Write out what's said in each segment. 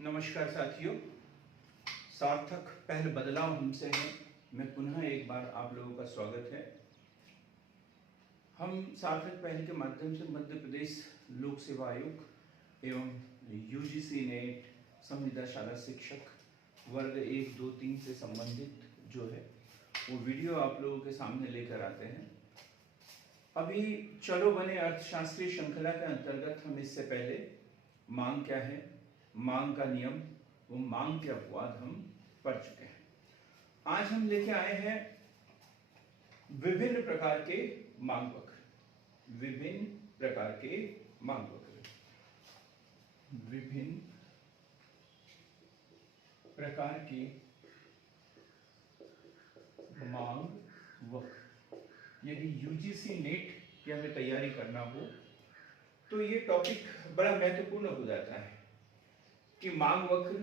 नमस्कार साथियों, सार्थक पहल बदलाव हमसे है मैं पुनः एक बार आप लोगों का स्वागत है। हम सार्थक पहल के माध्यम से मध्य प्रदेश लोक सेवा आयोग एवं यूजीसी नेट संविदा शाला शिक्षक वर्ग 1, 2, 3 से संबंधित जो है वो वीडियो आप लोगों के सामने लेकर आते हैं। अभी चलो बने अर्थशास्त्रीय श्रृंखला के अंतर्गत हम इससे पहले मांग क्या है, मांग का नियम व मांग के अपवाद हम पढ़ चुके हैं। आज हम लेके आए हैं विभिन्न प्रकार के मांग वक्र, विभिन्न प्रकार के मांग वक्र, विभिन्न प्रकार के मांग वक्र। यदि यूजीसी नेट की हमें तैयारी करना हो तो ये टॉपिक बड़ा महत्वपूर्ण हो जाता है कि मांग वक्र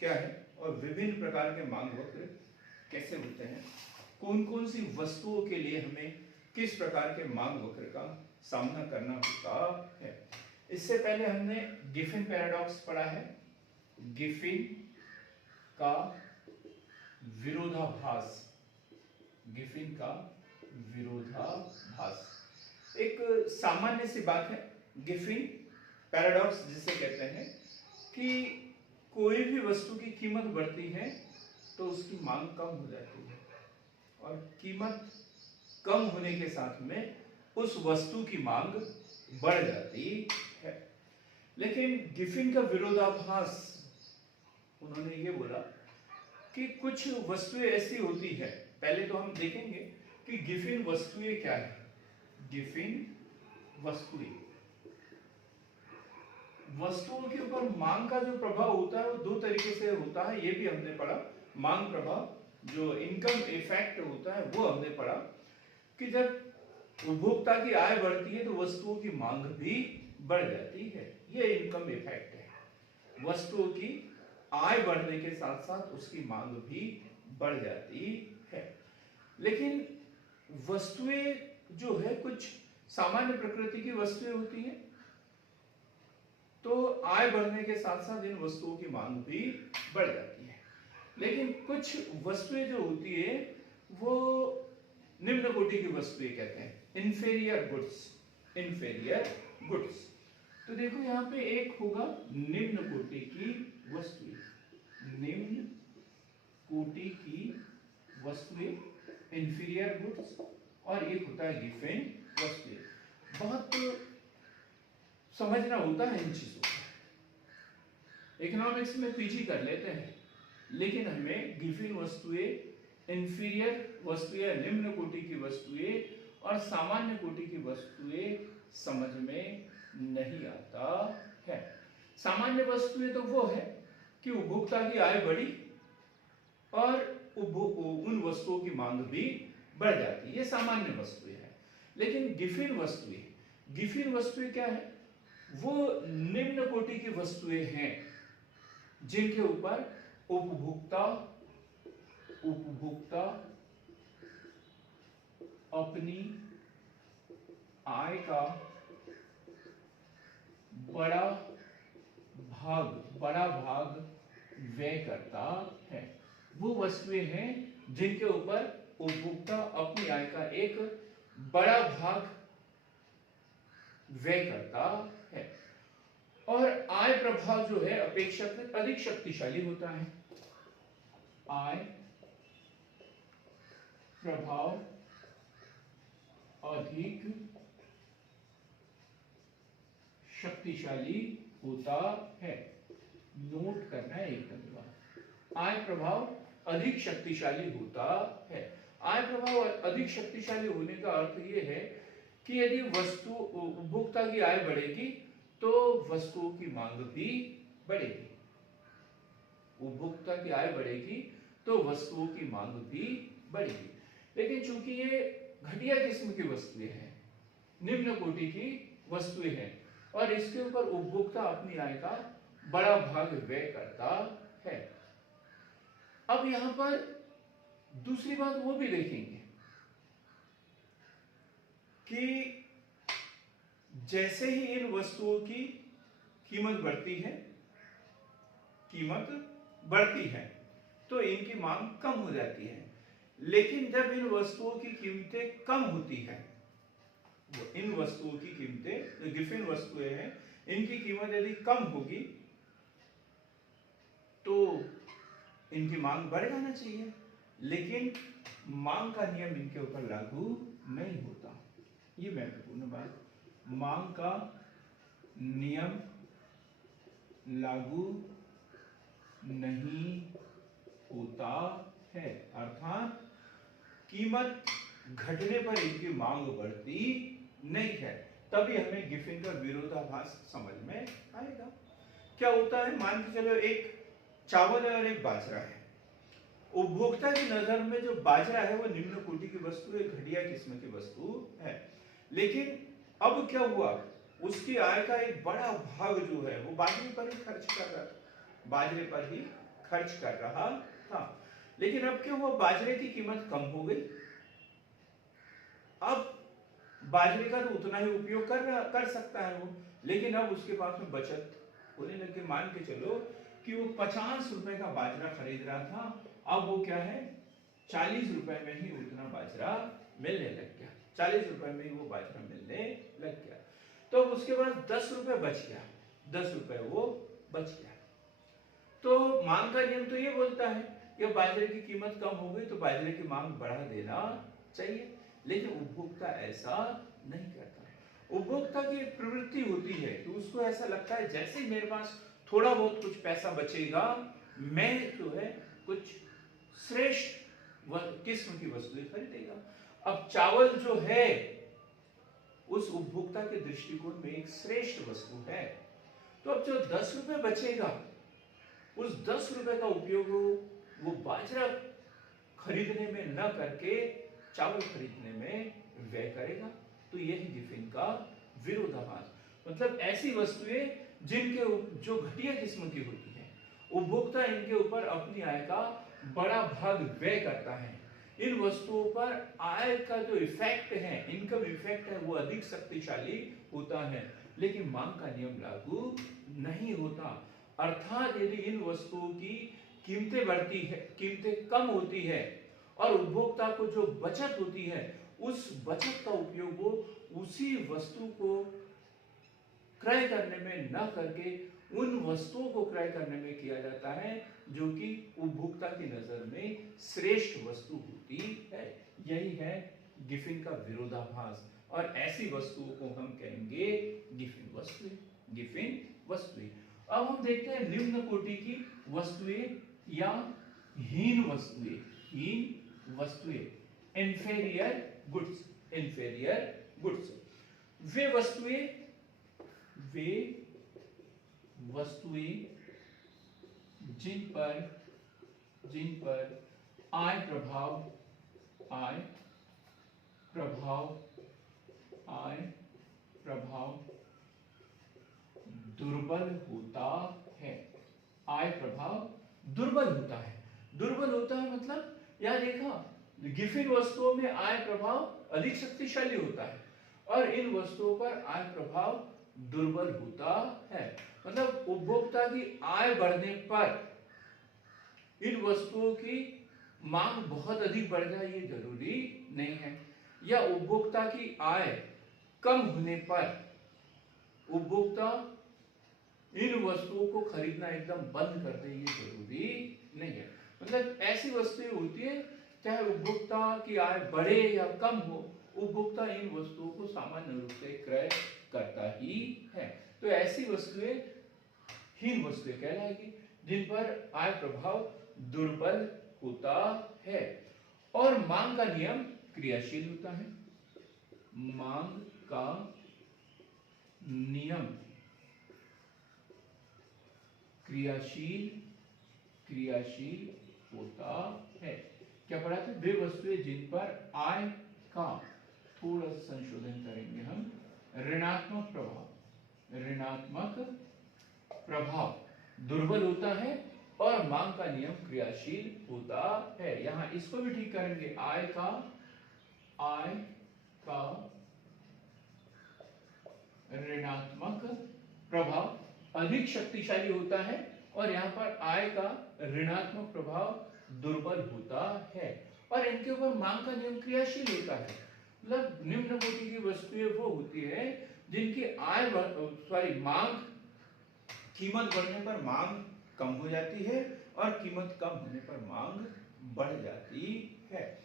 क्या है और विभिन्न प्रकार के मांग वक्र कैसे होते हैं, कौन कौन सी वस्तुओं के लिए हमें किस प्रकार के मांग वक्र का सामना करना होता है। इससे पहले हमने गिफिन पैराडॉक्स पढ़ा है, गिफिन का विरोधाभास, गिफिन का विरोधाभास एक सामान्य सी बात है। गिफिन पैराडॉक्स जिसे कहते हैं कि कोई भी वस्तु की कीमत बढ़ती है तो उसकी मांग कम हो जाती है और कीमत कम होने के साथ में उस वस्तु की मांग बढ़ जाती है। लेकिन गिफिन का विरोधाभास, उन्होंने ये बोला कि कुछ वस्तुएं ऐसी होती है, पहले तो हम देखेंगे कि गिफिन वस्तुएं क्या है। गिफिन वस्तुएं, वस्तुओं के ऊपर मांग का जो प्रभाव होता है वो दो तरीके से होता है, ये भी हमने पढ़ा। मांग प्रभाव, जो इनकम इफेक्ट होता है वो हमने पढ़ा कि जब उपभोक्ता की आय बढ़ती है तो वस्तुओं की मांग भी बढ़ जाती है, ये इनकम इफेक्ट है। वस्तुओं की आय बढ़ने के साथ साथ उसकी मांग भी बढ़ जाती है। लेकिन वस्तुएं जो है कुछ सामान्य प्रकृति की वस्तुएं होती हैं, तो आय बढ़ने के साथ साथ इन वस्तुओं की मांग भी बढ़ जाती है। लेकिन कुछ वस्तुएं जो होती है वो निम्न कोटि की वस्तुएं कहते हैं, इंफीरियर गुड्स, इंफीरियर गुड्स। तो देखो यहाँ पे एक होगा निम्न कोटि की वस्तुएं, निम्न कोटि की वस्तुएं इंफीरियर गुड्स, और एक होता है गिफिन वस्तुएं। बहुत समझना होता है इन चीजों को, इकोनॉमिक्स में पीजी कर लेते हैं, लेकिन हमें गिफिन वस्तुएं, इंफीरियर वस्तुएं, निम्न कोटि की वस्तुएं और सामान्य कोटि की वस्तुएं समझ में नहीं आता है। सामान्य वस्तुएं तो वो है कि उपभोक्ता की आय बढ़ी और उन वस्तुओं की मांग भी बढ़ जाती है, ये सामान्य वस्तुएं हैं। लेकिन गिफिन वस्तुएं, गिफिन वस्तुएं क्या है, वो निम्न कोटि की वस्तुएं हैं जिनके ऊपर उपभोक्ता अपनी आय का बड़ा भाग व्यय करता है। वो वस्तुएं हैं जिनके ऊपर उपभोक्ता अपनी आय का एक बड़ा भाग व्यय करता है। और आय प्रभाव जो है अपेक्षाकृत अधिक शक्तिशाली होता है। आय प्रभाव अधिक शक्तिशाली होता है। नोट करना है एकदम बात, आय प्रभाव अधिक शक्तिशाली होता है। आय प्रभाव अधिक शक्तिशाली होने का अर्थ यह है कि यदि वस्तु उपभोक्ता की आय बढ़ेगी तो वस्तुओं की मांग भी बढ़ेगी। उपभोक्ता की आय बढ़ेगी तो वस्तुओं की मांग भी बढ़ेगी। लेकिन चूंकि ये घटिया किस्म की वस्तुएं हैं, निम्न कोटि की वस्तुएं हैं, और इसके ऊपर उपभोक्ता अपनी आय का बड़ा भाग व्यय करता है। अब यहां पर दूसरी बात वो भी देखेंगे कि जैसे ही इन वस्तुओं की कीमत बढ़ती है कीमत बढ़ती है तो इनकी मांग कम हो जाती है। लेकिन जब इन वस्तुओं की कीमतें कम होती है, इन वस्तुओं की कीमतें जो गिफिन वस्तुएं हैं इनकी कीमत यदि कम होगी तो इनकी मांग बढ़ जाना चाहिए, लेकिन मांग का नियम इनके ऊपर लागू नहीं होता। ये महत्वपूर्ण बात, मांग का नियम लागू नहीं होता है, अर्थात कीमत घटने पर इनकी मांग बढ़ती नहीं है। तभी हमें गिफिन का विरोधाभास समझ में आएगा। क्या होता है, मान के चलो एक चावल है और एक बाजरा है। उपभोक्ता की नजर में जो बाजरा है वो निम्न कोटि की वस्तु है, घटिया किस्म की वस्तु है। लेकिन अब क्या हुआ, उसकी आय का एक बड़ा भाग जो है वो बाजरे पर ही खर्च कर रहा था, बाजरे पर ही खर्च कर रहा था। लेकिन अब क्या हुआ, बाजरे की कीमत कम हो गई। अब बाजरे का तो उतना ही उपयोग कर सकता है वो, लेकिन अब उसके पास में बचत होने लगे। मान के चलो कि वो 50 रुपए का बाजरा खरीद रहा था, अब वो क्या है 40 रुपए में ही उतना बाजरा मिलने लग गया, 40 रुपए में ही वो बाजरा मिलने लग गया। तो उसके बाद 10 रुपए बच गया, 10 रुपए वो बच गया। तो मांग का नियम तो ये बोलता है कि बाजरे की कीमत कम हो गई तो बाजरे की मांग बढ़ा देना चाहिए, लेकिन उपभोक्ता ऐसा नहीं करता। उपभोक्ता की एक प्रवृत्ति होती है कि उसको ऐसा लगता है जैसे मेरे पास थोड़ा बहुत कुछ पैसा बचेगा, मैं जो है कुछ श्रेष्ठ किस्म की वस्तुएं खरीदेगा। अब चावल जो है उस उपभोक्ता के दृष्टिकोण में एक श्रेष्ठ वस्तु है, तो अब जो 10 रुपए बचेगा उस 10 रुपए का उपयोग वो बाजरा खरीदने में न करके चावल खरीदने में व्यय करेगा। तो यही गिफिन का विरोधाभास, मतलब ऐसी वस्तुएं जिनके जो घटिया किस्म की होती है, उपभोक्ता इनके ऊपर अपनी आय का बड़ा भाग व्यय करता है। इन वस्तुओं पर आय का जो इफेक्ट है, इनकम इफेक्ट है, वो अधिक शक्तिशाली होता है, लेकिन मांग का नियम लागू नहीं होता। अर्थात यदि इन वस्तुओं की कीमतें बढ़ती है, कीमतें कम होती है और उपभोक्ता को जो बचत होती है उस बचत का उपयोग वो उसी वस्तु को क्रय करने में न करके उन वस्तुओं को क्रय करने में किया जाता है जो कि उपभोक्ता की नजर में श्रेष्ठ वस्तु होती है। यही है गिफिन का विरोधाभास, और ऐसी वस्तुओं को हम कहेंगे गिफिन वस्तुएं, गिफिन वस्तुएं। अब हम देखते हैं निम्न कोटि की वस्तुएं या हीन वस्तुएं, हीन वस्तुएं, इंफेरियर गुड्स, इंफेरियर गुड्स। वे वस्तुएं जिन पर आय प्रभाव दुर्बल होता है, आय प्रभाव दुर्बल होता है। दुर्बल होता है मतलब यह देखा, गिफिन वस्तुओं में आय प्रभाव अधिक शक्तिशाली होता है और इन वस्तुओं पर आय प्रभाव दुर्बल होता है। मतलब उपभोक्ता की आय बढ़ने पर इन वस्तुओं की मांग बहुत अधिक बढ़ जाए ये जरूरी नहीं है, या उपभोक्ता की आय कम होने पर उपभोक्ता इन वस्तुओं को खरीदना एकदम बंद कर दे ये जरूरी नहीं है। मतलब ऐसी वस्तुएं होती है चाहे उपभोक्ता की आय बढ़े या कम हो, उपभोक्ता इन वस्तुओं को सामान्य रूप से क्रय करता ही है। तो ऐसी वस्तुएं हीन वस्तुएं कहलाएगी जिन पर आय प्रभाव दुर्बल होता है। और मांग का नियम क्रियाशील होता है, मांग का नियम क्रियाशील होता है। क्या पढ़ा था, वे वस्तुएं जिन पर आय का, थोड़ा सा संशोधन करेंगे हम, ऋणात्मक प्रभाव दुर्बल होता है और मांग का नियम क्रियाशील होता है। यहां इसको भी ठीक करेंगे, आय का ऋणात्मक प्रभाव अधिक शक्तिशाली होता है और यहाँ पर आय का ऋणात्मक प्रभाव दुर्बल होता है और इनके ऊपर मांग का नियम क्रियाशील होता है। मतलब निम्न कोटि की वस्तुएं वो होती है जिनकी मांग, कीमत बढ़ने पर मांग कम हो जाती है और कीमत कम होने पर मांग बढ़ जाती है।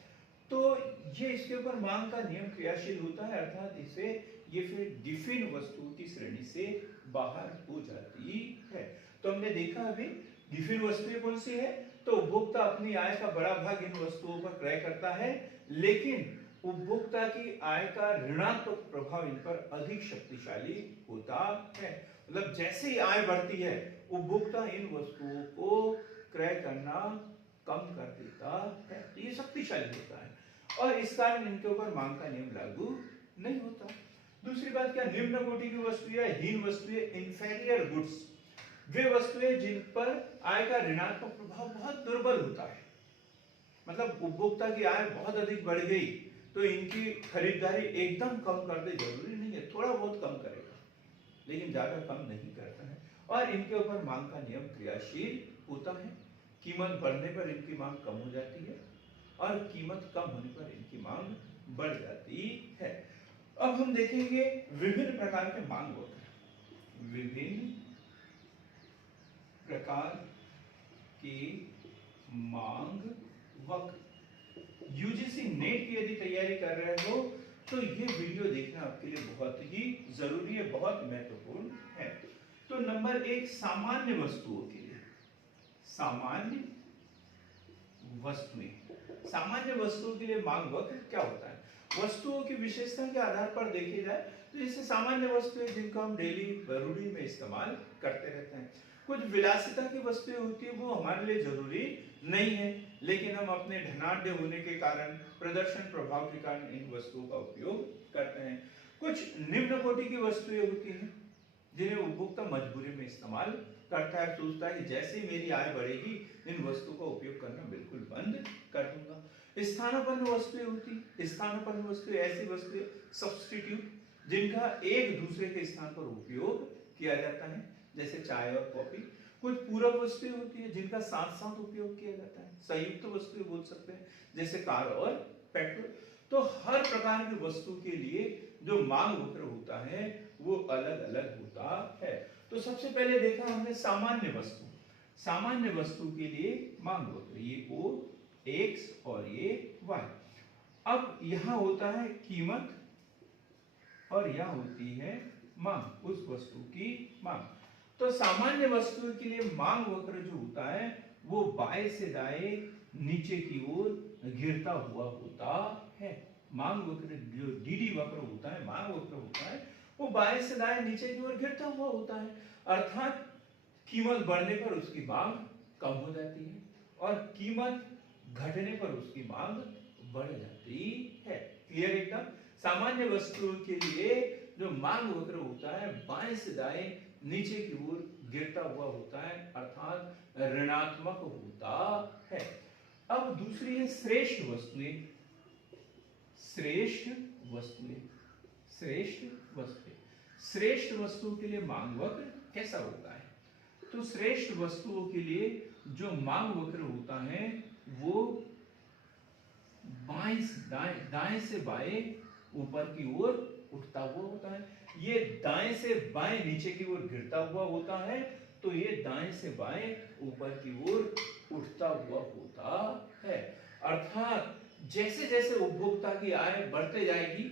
तो ये इसके ऊपर मांग का नियम क्रियाशील होता है, अर्थात इसे ये फिर डिफिन वस्तुओं की श्रेणी से बाहर हो जाती है। तो हमने देखा अभी डिफिन वस्तुएं कौन सी है, तो उपभोक्ता अपनी आय का बड़ा भाग इन वस्तुओं पर क्रय करता है, लेकिन उपभोक्ता की आय का ऋणात्मक प्रभाव इन पर अधिक शक्तिशाली होता है। मतलब जैसे ही आय बढ़ती है उपभोक्ता इन वस्तुओं को क्रय करना कम कर देता है, तो ये शक्तिशाली होता है और इस कारण इनके ऊपर मांग का नियम लागू नहीं होता। दूसरी बात क्या, निम्न कोटि की वस्तुएं, हीन वस्तुएं, इंफीरियर गुड्स, वे वस्तुएं जिन पर आय का ऋणात्मक प्रभाव बहुत दुर्बल होता है। मतलब उपभोक्ता की आय बहुत अधिक बढ़ गई तो इनकी खरीदारी एकदम कम कर दे, जरूरी नहीं है, थोड़ा बहुत कम करेगा लेकिन ज्यादा कम नहीं करता है और इनके ऊपर मांग का नियम क्रियाशील होता है। कीमत बढ़ने पर इनकी मांग कम हो जाती है और कीमत कम होने पर इनकी मांग बढ़ जाती है। अब हम देखेंगे विभिन्न प्रकार के मांग वक्र। विभिन्न प्रकार के मांग वक्र। यूजीसी नेट की यदि तैयारी कर रहे हो तो ये वीडियो देखना आपके लिए बहुत ही जरूरी है, बहुत महत्वपूर्ण है। तो नंबर 1, सामान्य वस्तुओं के लिए। सामान्य वस्तुएं, सामान्य वस्तुओं के लिए मांग वक्र क्या होता है? वस्तुओं की विशेषता के आधार पर देखे जाए तो जैसे सामान्य वस्तुएं जिनको हम डेली रूटीन में इस्तेमाल करते रहते हैं। कुछ विलासिता की वस्तुएं होती है वो हमारे लिए जरूरी नहीं है, लेकिन हम अपने धनाढ्य होने के कारण, प्रदर्शन प्रभाव के कारण इन वस्तुओं का उपयोग करते हैं। कुछ निम्न कोटि की वस्तुएं होती हैं जिन्हें उपभोक्ता मजबूरी में इस्तेमाल करता है, सोचता है कि जैसे ही मेरी आय बढ़ेगी इन वस्तुओं का उपयोग करना बिल्कुल बंद कर दूंगा। स्थानापन्न वस्तुएं होती, स्थानापन्न वस्तुएं ऐसी वस्तुएं सब्स्टिट्यूट जिनका एक दूसरे के स्थान पर उपयोग किया जाता है, जैसे चाय और कॉफी। कुछ पूरक वस्तुएं होती है जिनका साथ साथ उपयोग किया जाता है, संयुक्त वस्तुएं बोल सकते हैं, जैसे कार और पेट्रोल। तो हर प्रकार की वस्तु के लिए जो मांग वक्र होता है वो अलग अलग होता है। तो सबसे पहले देखा हमने सामान्य वस्तु। सामान्य वस्तु के लिए मांग वक्र, ये O X और ये Y। अब यहां होता है कीमत और यहां होती है मांग, उस वस्तु की मांग। तो सामान्य वस्तु के लिए मांग वक्र जो होता है वो बाएं से दाएं नीचे की ओर गिरता हुआ होता है। मांग वक्र जो डीडी वक्र होता है, मांग वक्र होता है, वो बाएं से दाएं नीचे की ओर गिरता हुआ होता है, अर्थात कीमत बढ़ने पर उसकी मांग कम हो जाती है और कीमत घटने पर उसकी मांग बढ़ जाती है। क्लियर एकदम? सामान्य वस्तुओं के लिए जो मांग वक्र होता है बाएं से दाएं नीचे की ओर गिरता हुआ होता है, अर्थात ऋणात्मक होता है। अब दूसरी है श्रेष्ठ वस्तुएं। श्रेष्ठ वस्तुएं, श्रेष्ठ वस्तुएं, श्रेष्ठ वस्तुओं के लिए मांग वक्र कैसा होता है? तो श्रेष्ठ वस्तुओं के लिए जो मांग वक्र होता है वो बाएं दाएं से बाएं ऊपर की ओर उठता हुआ होता है। ये दाएं से बाएं नीचे की ओर गिरता हुआ होता है, तो ये दाएं से बाएं ऊपर की ओर उठता हुआ होता है। अर्थात जैसे जैसे उपभोक्ता की आय बढ़ते जाएगी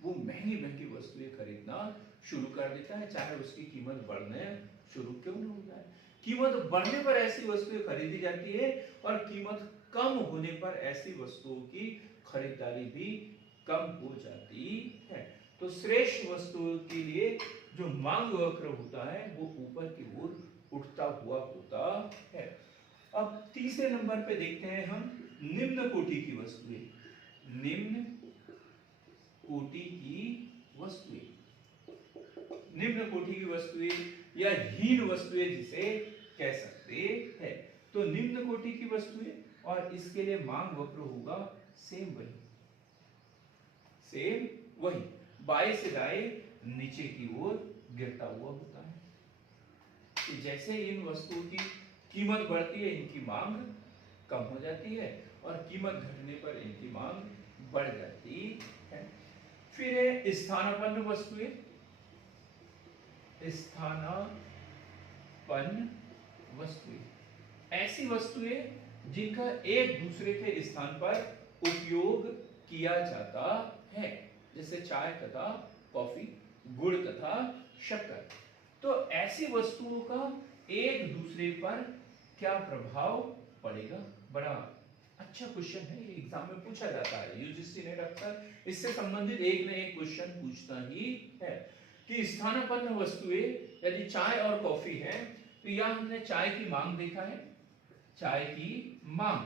वो महंगी महंगी वस्तुएं खरीदना शुरू कर देता है, चाहे उसकी कीमत बढ़ने शुरू क्यों न हो जाए। कीमत बढ़ने पर ऐसी वस्तुएं खरीदी जाती है और कीमत कम होने पर ऐसी वस्तुओं की खरीदारी भी कम हो जाती है। तो श्रेष्ठ वस्तुओं के लिए जो मांग वक्र होता है वो ऊपर की ओर उठता हुआ होता है। अब तीसरे नंबर पे देखते हैं हम निम्न कोटि की वस्तुएं। निम्न कोटि की वस्तुएं, निम्न कोटि की वस्तुएं या हीन वस्तुएं जिसे कह सकते हैं। तो निम्न कोटि की वस्तुएं और इसके लिए मांग वक्र होगा सेम वही बाएं से दाएं नीचे की ओर गिरता हुआ होता है। कि जैसे इन वस्तुओं की कीमत बढ़ती है इनकी मांग कम हो जाती है और कीमत घटने पर इनकी मांग बढ़ जाती है। फिर है स्थानापन्न वस्तुएं। स्थानापन्न वस्तुएं ऐसी वस्तुएं जिनका एक दूसरे के स्थान पर उपयोग किया जाता है, जैसे चाय तथा कॉफी, गुड़ तथा शक्कर। तो ऐसी वस्तुओं का एक दूसरे पर क्या प्रभाव पड़ेगा? बड़ा अच्छा क्वेश्चन है, ये एग्जाम में पूछा जाता है, यूजीसी ने अक्सर इससे संबंधित एक न एक क्वेश्चन पूछता ही है कि स्थानापन्न वस्तुएं यदि चाय और कॉफी है, तो यहां हमने चाय की मांग देखा है, चाय की मांग,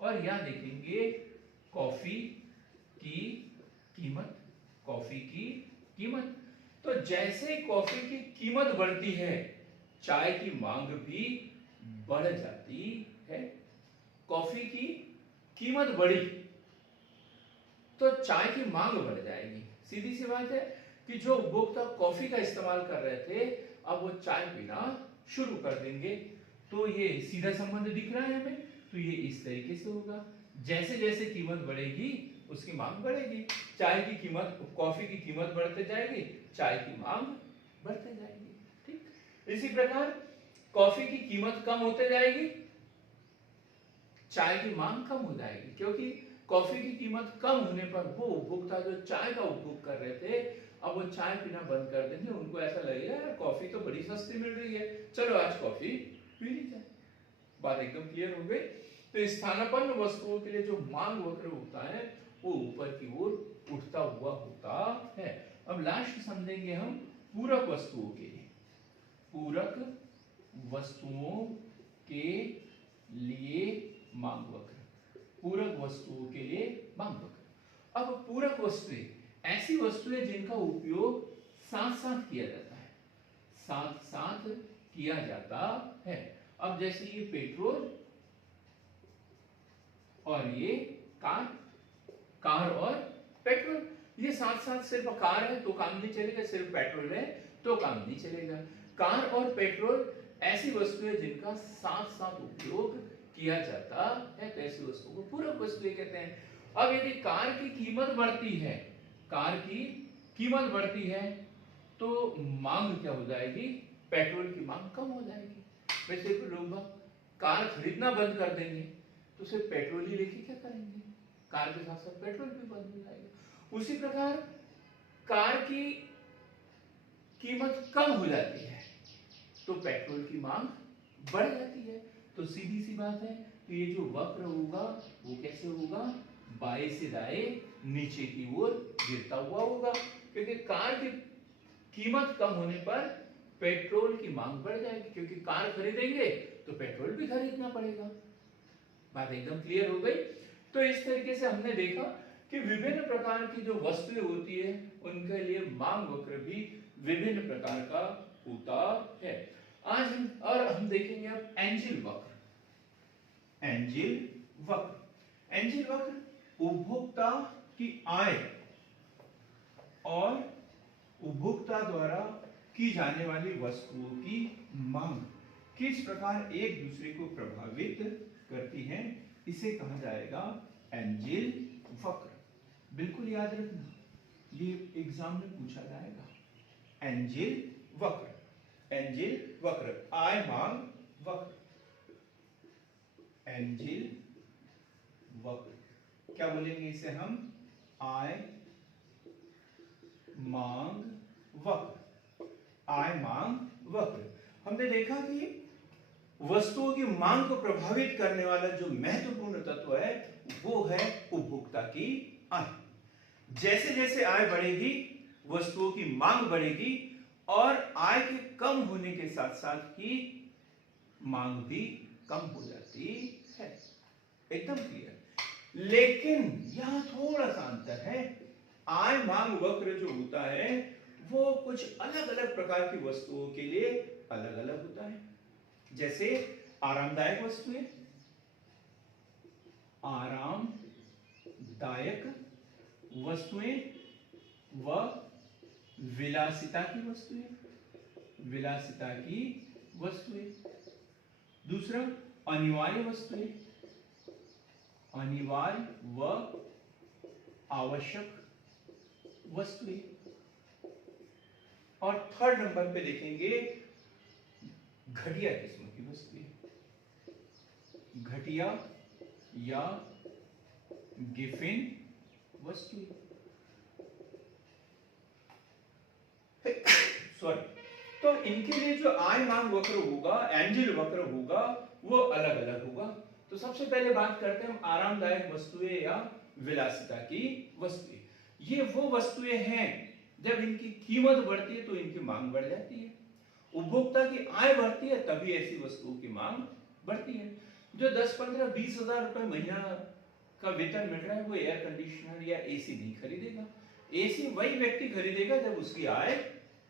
और यहां देखेंगे कॉफी की कीमत, कॉफी की कीमत। तो जैसे कॉफी की कीमत बढ़ती है चाय की मांग भी बढ़ जाती है। कॉफी की कीमत बढ़ी तो चाय की मांग बढ़ जाएगी। सीधी सी बात है कि जो उपभोक्ता कॉफी का इस्तेमाल कर रहे थे अब वो चाय पीना शुरू कर देंगे। तो ये सीधा संबंध दिख रहा है हमें, तो ये इस तरीके से होगा, जैसे जैसे कीमत बढ़ेगी उसकी मांग बढ़ेगी। चाय की कीमत, कॉफी की कीमत बढ़ते जाएगी, चाय की मांग बढ़ते जाएगी। ठीक इसी प्रकार कॉफी की कीमत कम होते जाएगी, चाय की मांग कम हो जाएगी, क्योंकि कॉफी की कीमत कम होने पर वो उपभोक्ता जो चाय का उपभोग कर रहे थे अब वो चाय पीना बंद कर देंगे। उनको ऐसा लगेगा यार कॉफी तो बड़ी सस्ती मिल रही है, चलो आज कॉफी पी ली जाए। बात एकदम क्लियर हो गई। तो स्थानापन्न वस्तुओं के लिए जो मांग वक्र होता है वो ऊपर की ओर उठता हुआ होता है। अब लास्ट समझेंगे हम पूरक वस्तुओं के लिए। पूरक वस्तुओं के लिए मांग वक्र, पूरक वस्तुओं के लिए मांग वक्र। अब पूरक वस्तुएं ऐसी वस्तुएं जिनका उपयोग साथ साथ किया जाता है, साथ साथ किया जाता है। अब जैसे ये पेट्रोल और ये कार, कार और पेट्रोल, ये साथ साथ, सिर्फ कार है तो काम नहीं चलेगा, सिर्फ पेट्रोल है तो काम नहीं चलेगा। कार और पेट्रोल ऐसी वस्तुएं जिनका साथ साथ उपयोग किया जाता है, तो ऐसी वस्तुओं को पूरक वस्तुएं कहते हैं। अब यदि कार की कीमत बढ़ती है, कार की कीमत बढ़ती है तो मांग क्या हो जाएगी? पेट्रोल की मांग कम हो जाएगी। वैसे तो लोग कार खरीदना बंद कर देंगे तो सिर्फ पेट्रोल ही लेके क्या करेंगे? कार के साथ साथ पेट्रोल भी बंद हो जाएगा। उसी प्रकार कार की कीमत कम हो जाती है तो पेट्रोल की मांग बढ़ जाती है। तो सीधी सी बात है, तो ये जो वक्र होगा वो कैसे होगा? बाएं से दाएं नीचे की ओर गिरता हुआ होगा, क्योंकि कार की कीमत कम होने पर पेट्रोल की मांग बढ़ जाएगी, क्योंकि कार खरीदेंगे तो पेट्रोल भी खरीदना पड़ेगा। बात एकदम क्लियर हो गई। तो इस तरीके से हमने देखा कि विभिन्न प्रकार की जो वस्तुएं होती है उनके लिए मांग वक्र भी विभिन्न प्रकार का होता है। आज हम देखेंगे अब एंजिल वक्र। एंजिल वक्र, एंजिल वक्र उपभोक्ता की आय और उपभोक्ता द्वारा की जाने वाली वस्तुओं की मांग किस प्रकार एक दूसरे को प्रभावित करती हैं, इसे कहा जाएगा एंजिल वक्र। बिल्कुल याद रखना, ये एग्जाम में पूछा जाएगा। एंजिल वक्र, एंजिल वक्र, आय मांग वक्र, एंजिल वक्र। क्या बोलेंगे इसे हम? आय मांग वक्र, आय मांग वक्र। हमने देखा कि वस्तुओं की मांग को प्रभावित करने वाला जो महत्वपूर्ण तत्व है वो है उपभोक्ता की आय। जैसे जैसे आय बढ़ेगी वस्तुओं की मांग बढ़ेगी और आय के कम होने के साथ साथ ही मांग भी कम हो जाती है। एकदम क्लियर। लेकिन यहां थोड़ा सा अंतर है। आय मांग वक्र जो होता है वो कुछ अलग अलग प्रकार की वस्तुओं के लिए अलग अलग होता है। जैसे आरामदायक वस्तुएं, आरामदायक वस्तुएं व विलासिता की वस्तुएं, विलासिता की वस्तुएं। दूसरा अनिवार्य वस्तुएं, अनिवार्य व आवश्यक वस्तुएं। और थर्ड नंबर पे देखेंगे घटिया किस्म की वस्तुएं, घटिया या गिफिन वस्तुएं। सॉरी, तो इनके लिए जो आय मांग वक्र होगा, एंजल वक्र होगा, वो अलग अलग होगा। तो सबसे पहले बात करते हैं हम आरामदायक वस्तुएं या विलासिता की वस्तुएं। ये वो वस्तुएं हैं जब इनकी कीमत बढ़ती है तो इनकी मांग बढ़ जाती है। उपभोक्ता की आय बढ़ती है तभी ऐसी वस्तुओं की मांग बढ़ती है। जो 10, 15, 20 हजार रुपए महीना का वेतन मिल रहा है वो एयर कंडीशनर या एसी नहीं खरीदेगा। एसी वही व्यक्ति खरीदेगा जब उसकी आय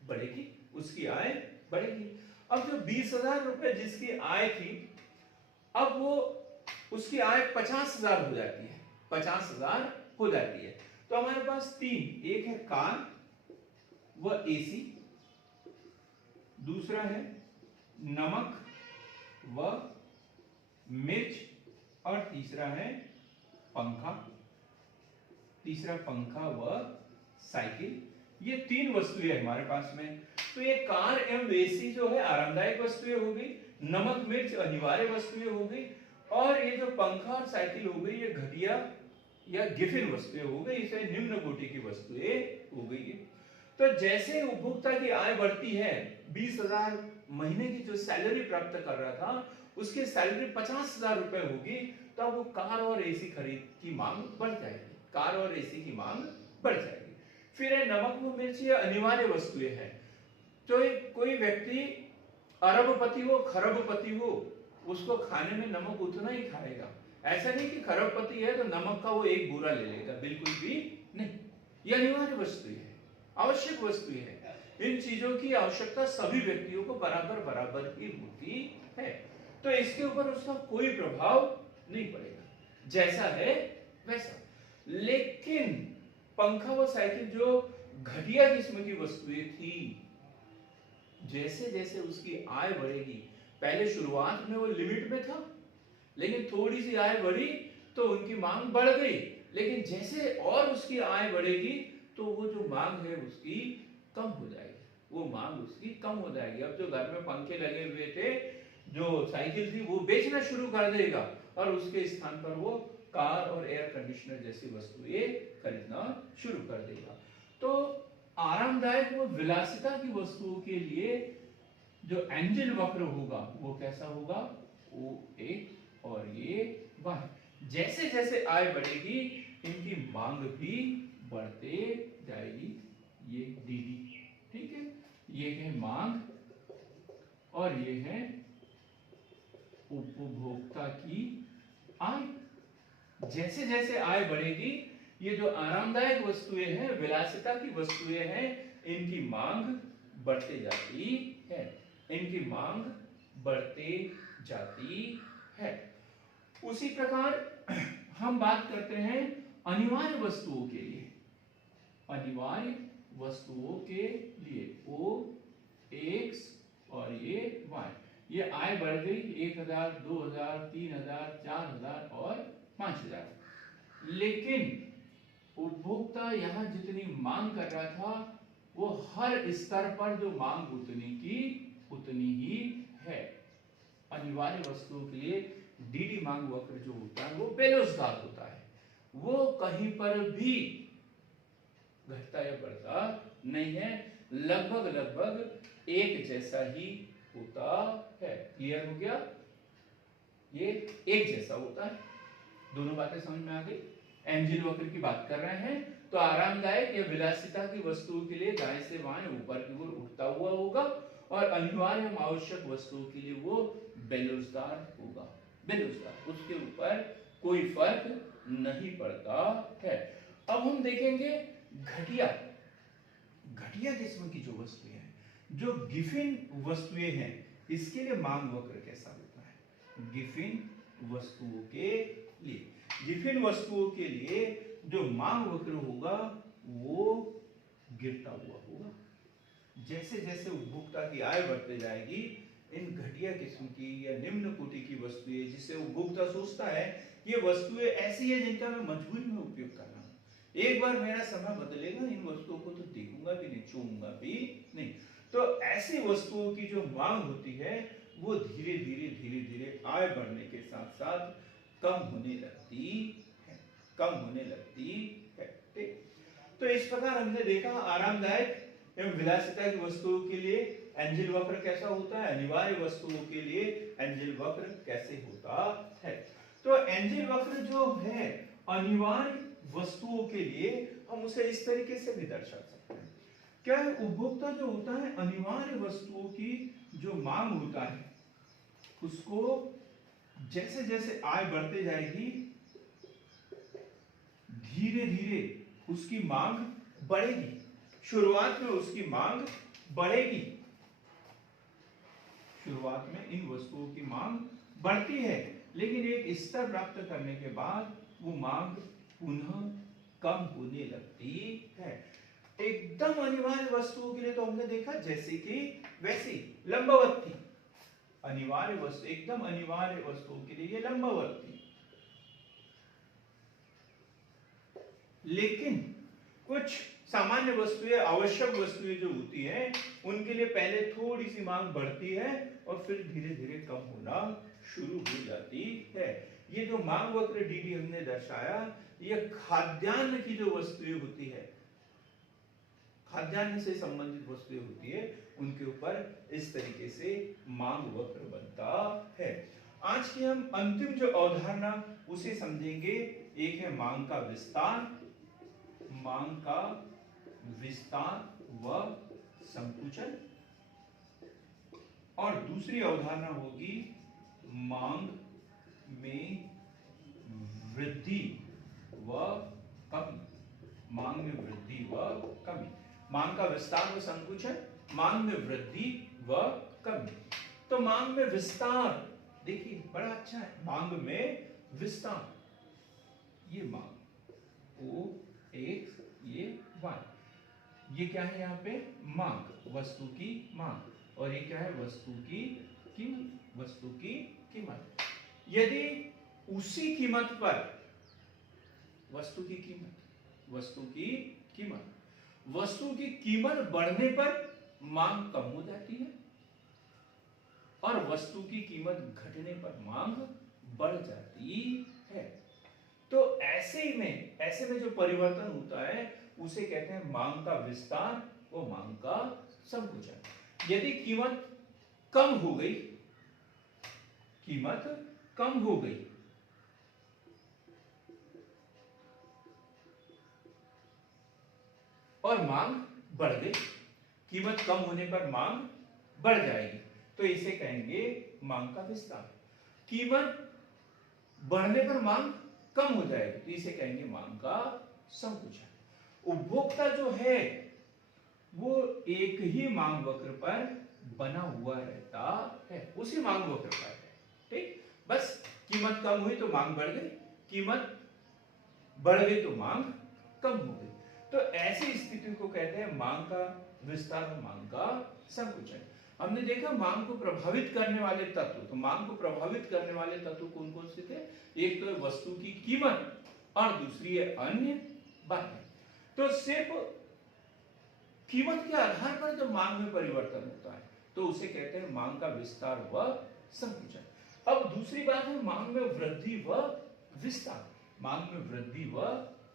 बढ़ेगी, उसकी आय बढ़ेगी। अब जो 20,000 रुपए जिसकी आय थी, अब वो उसकी आय 50,000 हो जाती है, 50,000 हो जाती है। तो हमारे पास तीन, एक है कार व एसी, दूसरा है नमक व मिर्च, और तीसरा है पंखा, तीसरा पंखा व साइकिल। ये तीन वस्तुएं हमारे पास में। तो ये कार एवं एसी जो है आरामदायक वस्तुएं हो गई, नमक मिर्च अनिवार्य वस्तुएं हो गई, और ये जो पंखा और साइकिल हो गई ये घटिया या गिफिन वस्तुएं हो गई, इसे निम्न कोटि की वस्तुएं हो गई। तो जैसे उपभोक्ता की आय बढ़ती है, 20,000 महीने की जो सैलरी प्राप्त कर रहा था उसकी सैलरी 50,000 रुपए होगी, तो अब वो कार और एसी खरीद की मांग बढ़ जाएगी, कार और एसी की मांग बढ़ जाएगी। फिर है नमक व मिर्च, ये अनिवार्य वस्तुएं हैं। तो कोई व्यक्ति अरबपति हो खरबपति हो, उसको खाने में नमक उतना ही खाएगा। ऐसा नहीं कि खरबपति है तो नमक का वो एक बुरा ले लेगा, बिल्कुल भी नहीं। ये अनिवार्य वस्तुएं है, आवश्यक वस्तुएं है। इन चीजों की आवश्यकता सभी व्यक्तियों को बराबर बराबर ही होती है, तो इसके ऊपर उसका कोई प्रभाव नहीं पड़ेगा, जैसा है वैसा। लेकिन पंखा व साइकिल जो घटिया किस्म की वस्तुएं थी, जैसे जैसे उसकी आय बढ़ेगी, पहले शुरुआत में वो लिमिट में था, लेकिन थोड़ी सी आय बढ़ी तो उनकी मांग बढ़ गई, लेकिन जैसे और उसकी आय बढ़ेगी तो वो जो मांग है उसकी कम हो जाएगी, वो मांग उसकी कम हो जाएगी। अब जो घर में पंखे लगे हुए थे, जो साइकिल थी, वो बेचना शुरू कर देगा और उसके स्थान पर वो कार और एयर कंडीशनर जैसी वस्तुएं खरीदना शुरू कर देगा। तो आरामदायक व विलासिता की वस्तुओं के लिए जो एंजल वक्र होगा वो कैसा होगा, वो एक और ये वाई। जैसे जैसे आय बढ़ेगी इनकी मांग भी बढ़ते जाएगी, ये डीडी, ठीक है। ये है मांग और ये है उपभोक्ता की आय। जैसे जैसे आय बढ़ेगी ये जो आरामदायक वस्तुएं हैं, विलासिता की वस्तुएं हैं, इनकी मांग बढ़ते जाती है, इनकी मांग बढ़ते जाती है। उसी प्रकार हम बात करते हैं अनिवार्य वस्तुओं के लिए। अनिवार्य वस्तुओं के लिए ओ एक्स और ये वाई, ये आय बढ़ गई 1,000, 2,000, 3,000, 4,000 और 5,000, लेकिन उपभोक्ता यहां जितनी मांग कर रहा था वो हर स्तर पर जो मांग उतनी की उतनी ही है। अनिवार्य वस्तुओं के लिए डीडी मांग वक्र जो होता है वो बेरोजगार होता है, वो कहीं पर भी घटता या बढ़ता नहीं है, लगभग लगभग एक जैसा ही होता है। क्लियर हो गया, ये एक जैसा होता है। दोनों बातें समझ में आ गई। एंजल वक्र की बात कर रहे हैं तो आरामदायक या विलासिता की वस्तुओं के लिए दाएं से बाएं ऊपर की ओर उठता हुआ होगा, और अनिवार्य एवं आवश्यक वस्तुओं के लिए वो बेरोजगार होगा, बेरोजगार, उसके ऊपर कोई फर्क नहीं पड़ता है। अब हम देखेंगे घटिया, घटिया किस्म की जो वस्तुएं हैं, जो गिफिन वस्तुएं हैं, इसके लिए मांग वक्र कैसा होता है। गिफिन वस्तुओं के लिए, गिफिन वस्तुओं के लिए जो मांग वक्र होगा वो गिरता हुआ होगा। जैसे जैसे उपभोक्ता की आय बढ़ते जाएगी इन घटिया किस्म की या निम्न कोटि की वस्तुएं जिसे उपभोक्ता सोचता है ये वस्तुएं ऐसी है जिनका मैं मजबूरी में उपयोग कर रहा हूँ, एक बार मेरा समय बदलेगा इन वस्तुओं को तो देखूंगा भी नहीं, छूऊंगा भी नहीं। तो ऐसी वस्तुओं की जो मांग होती है वो धीरे धीरे आय बढ़ने के साथ साथ कम होने लगती है, कम होने लगती है। ठीक, तो इस प्रकार हमने देखा आरामदायक एवं विलासिता की वस्तुओं के लिए एंजिल वक्र कैसा होता है, अनिवार्य वस्तुओं के लिए एंजिल वक्र कैसे होता है। तो एंजिल वक्र जो है अनिवार्य वस्तुओं के लिए हम उसे इस तरीके से भी दर्शा सकते हैं। क्या है, उपभोक्ता जो होता है अनिवार्य वस्तुओं की जो मांग होता है उसको जैसे जैसे आय बढ़ते जाएगी धीरे धीरे उसकी मांग बढ़ेगी। शुरुआत में उसकी मांग बढ़ेगी, शुरुआत में इन वस्तुओं की मांग बढ़ती है, लेकिन एक स्तर प्राप्त करने के बाद वो मांग पुनः कम होने लगती है। एकदम अनिवार्य वस्तुओं के लिए तो हमने देखा जैसे कि वैसी लंबवत थी, अनिवार्य वस्तु एकदम अनिवार्य वस्तुओं के लिए ये लंबवत थी। लेकिन कुछ सामान्य वस्तुएं, आवश्यक वस्तुएं जो होती हैं उनके लिए पहले थोड़ी सी मांग बढ़ती है और फिर धीरे धीरे कम होना शुरू हो जाती है। ये जो मांग वक्र डीडी हमने दर्शाया ये खाद्यान्न की जो वस्तुएं होती है, खाद्यान्न से संबंधित वस्तुएं होती है उनके ऊपर इस तरीके से मांग वक्र बनता है। आज की हम अंतिम जो अवधारणा उसे समझेंगे, एक है मांग का विस्तार, मांग का विस्तार व संकुचन, और दूसरी अवधारणा होगी मांग में वृद्धि व कमी, मांग में वृद्धि व कमी। मांग का विस्तार व संकुचन, मांग में वृद्धि व कमी। तो मांग में विस्तार देखिए बड़ा अच्छा है, मांग में विस्तार, ये मांग ओ एक्स ये वाई, ये क्या है यहाँ पे मांग, वस्तु की मांग, और ये क्या है वस्तु की कीमत, वस्तु की कीमत। यदि उसी कीमत पर वस्तु की कीमत, वस्तु की कीमत, वस्तु की कीमत बढ़ने पर मांग कम हो जाती है और वस्तु की कीमत घटने पर मांग बढ़ जाती है। तो ऐसे में जो परिवर्तन होता है उसे कहते हैं मांग का विस्तार और मांग का संकुचन। यदि कीमत कम हो गई, कीमत कम हो गई और मांग बढ़ गई, कीमत कम होने पर मांग बढ़ जाएगी, तो इसे कहेंगे मांग का विस्तार। कीमत बढ़ने पर मांग कम हो जाएगी तो इसे कहेंगे मांग का संकुचन। उपभोक्ता जो है वो एक ही मांग वक्र पर बना हुआ रहता है, उसी मांग वक्र पर है। ठीक, बस कीमत कम हुई तो मांग बढ़ गई, कीमत बढ़ गई तो मांग कम हो गई। तो ऐसी स्थिति को कहते हैं मांग का विस्तार और मांग का संकुचन। हमने देखा मांग को प्रभावित करने वाले तत्व, तो मांग को प्रभावित करने वाले तत्व कौन कौन से थे, एक तो है वस्तु की कीमत और दूसरी है अन्य बातें। तो सिर्फ कीमत के आधार पर जब मांग में परिवर्तन होता है तो उसे कहते हैं मांग का विस्तार व संकुचन। अब दूसरी बात है मांग में वृद्धि व विस्तार, मांग में वृद्धि व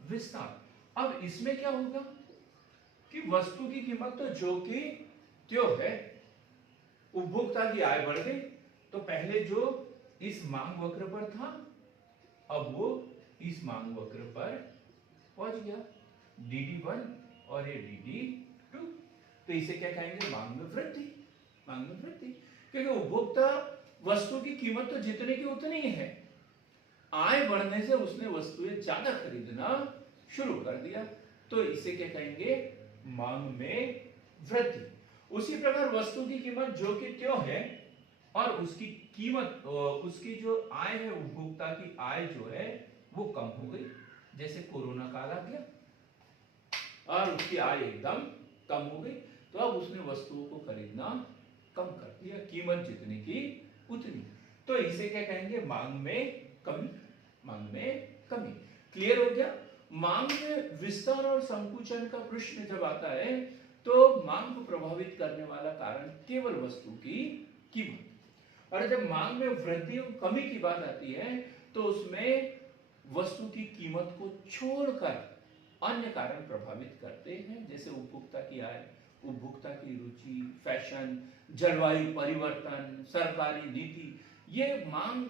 विस्तार। अब इसमें क्या होगा कि वस्तु की कीमत तो जो कि त्यों है, उपभोक्ता की आय बढ़ गई तो पहले जो इस मांग वक्र पर था अब वो इस मांग वक्र पर पहुंच गया, DD1 और ये DD2। तो इसे क्या कहेंगे मांग में वृद्धि, मांग में वृद्धि, क्योंकि उपभोक्ता वस्तु की कीमत तो जितने की उतनी ही है, आय बढ़ने से उसने वस्तुएं ज्यादा खरीदना शुरू कर दिया, तो इसे क्या कहेंगे मांग में वृद्धि। उसी प्रकार वस्तु की कीमत जो कि त्यों है और उसकी कीमत, उसकी जो आय है, उपभोक्ता की आय जो है वो कम हो गई, जैसे कोरोना काल आ गया और उसकी आय एकदम कम हो गई, तो अब उसने वस्तुओं को खरीदना कम कर दिया, कीमत जितनी की उतनी। तो इसे क्या कहेंगे, मांग में कमी, मांग में कमी। क्लियर हो गया। मांग में विस्तार और संकुचन का प्रश्न जब आता है तो मांग को प्रभावित करने वाला कारण केवल वस्तु की कीमत, और जब मांग में वृद्धि और कमी की बात आती है तो उसमें वस्तु की कीमत को छोड़कर अन्य कारण प्रभावित करते हैं, जैसे उपभोक्ता की आय, उपभोक्ता की रुचि, फैशन, जलवायु परिवर्तन, सरकारी नीति। ये मांग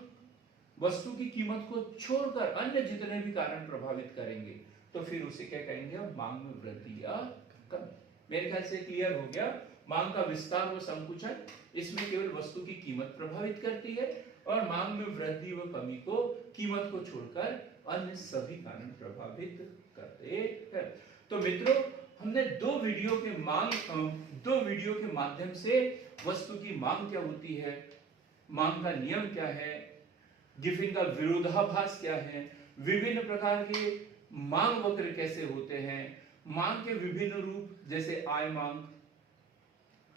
वस्तु की कीमत को छोड़कर अन्य जितने भी कारण प्रभावित करेंगे तो फिर उसे क्या कहेंगे, मांग में वृद्धि या कमी। मेरे ख्याल से क्लियर हो गया। मांग का विस्तार व संकुचन, इसमें केवल वस्तु की कीमत प्रभावित करती है, और मांग में वृद्धि व कमी को कीमत को छोड़कर अन्य सभी कारण प्रभावित करते हैं। तो मित्रों, हमने दो वीडियो के माध्यम से वस्तु की मांग क्या होती है, मांग का नियम क्या है, गिफिन का विरोधाभास क्या है, विभिन्न प्रकार के मांग वक्र कैसे होते हैं, मांग के विभिन्न रूप जैसे आय मांग,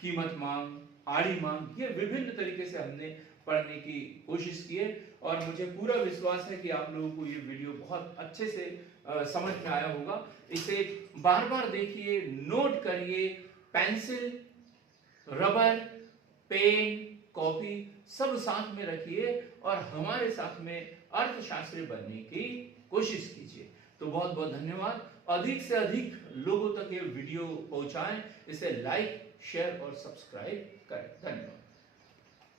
कीमत मांग, आड़ी मांग, ये विभिन्न तरीके से हमने पढ़ने की कोशिश की है, और मुझे पूरा विश्वास है कि आप लोगों को ये वीडियो बहुत अच्छे से समझ में आया होगा। इसे बार बार देखिए, नोट करिए, पेंसिल, रबर, पेन, कॉपी सब साथ में रखिए और हमारे साथ में अर्थशास्त्री बनने की कोशिश कीजिए। तो बहुत बहुत धन्यवाद। अधिक से अधिक लोगों तक ये वीडियो पहुंचाएं, इसे लाइक, शेयर और सब्सक्राइब करें। धन्यवाद।